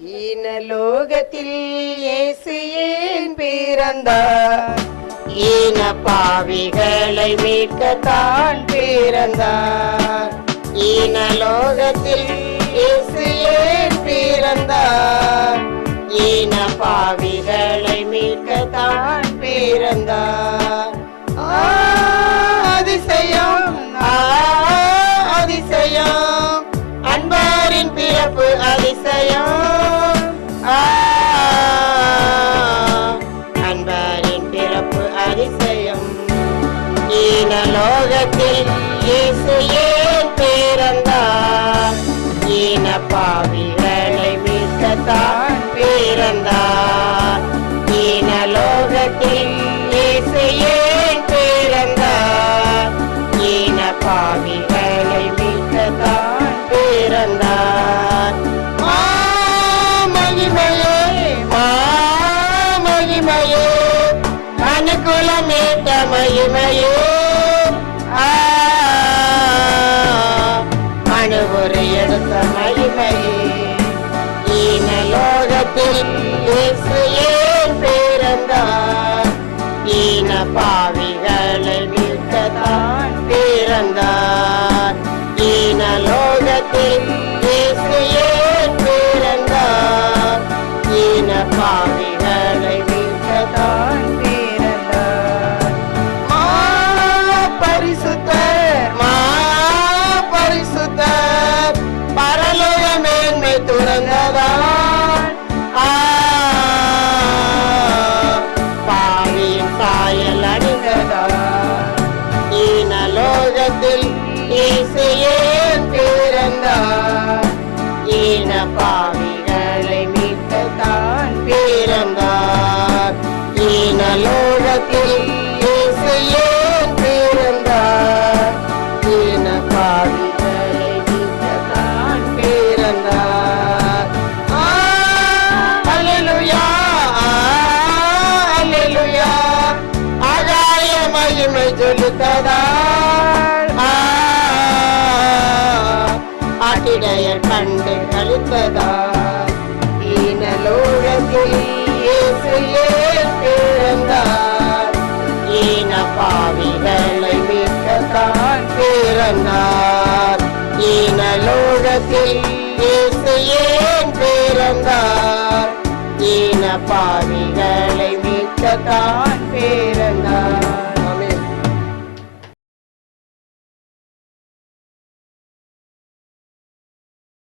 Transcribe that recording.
ஈனலோகத்தில் இயேசு ஏன் பிறந்தார்? ஈன பாவிகளை மீட்கத்தான் பிறந்தார். ஈனலோகத்தில் இயேசு ஏன் பிறந்தார்? ஈன பாவிகளை மீட்கத்தான் பிறந்தார். அதிசயம் அதிசயம், அன்பாரின் பிறப்பு அதிசயம். அன்பாரின் பிறப்பு அதிசயம். ஈனலோகத்தில் இயேசு ஏன் பிறந்தார்? ஈன பாவிகளை மீட்கத்தான் பிறந்தார். ஈனலோகத்தில் இயேசு ஏன் பிறந்தார்? ஈன பாவிகளை மீட்கத்தான் பிறந்தார். மகிமையே மகிமையே, அனுகூலமேட்ட மகிமையே, அணுகுறை எடுத்த மகிமையே. ஈனலோகத்தில் இயேசு ஏன் பிறந்தார்? ஈன பாவிகளை மீட்கத்தான் பிறந்தார். ஈனலோகத்தில் இயேசு ஏன் பிறந்தார்? ஈன பாவிகளை மீட்கத்தான் பிறந்தார். பரிசுத்தர் பரிசுத்தர், பரலோக மேன்மை துறந்ததார். பாவியின் சாயல் அணிந்ததார். ஈனலோகத்தில் இயேசு ஏன் பிறந்தார்? ஈன பாவிகளை மீட்கத்தான் பிறந்தார். ஈனலோகத்தில் இயேசு ஏன் பிறந்தார்? ஈன பாவிகளை மீட்கத்தான் பிறந்தார். அல்லேலூயா அல்லேலூயா, ஆகாய மகிமை செலுத்ததால் ஆட்டிடையர் கண்டு கழித்ததால். ஈனலோகத்தில் இயேசு ஏன் பிறந்தார்? ஈன பாவிகளை மீட்கத்தான் பிறந்தார். ஈனலோகத்தில் இயேசு ஏன் பிறந்தார்? ஈன பாவிகளை மீட்கத்தான்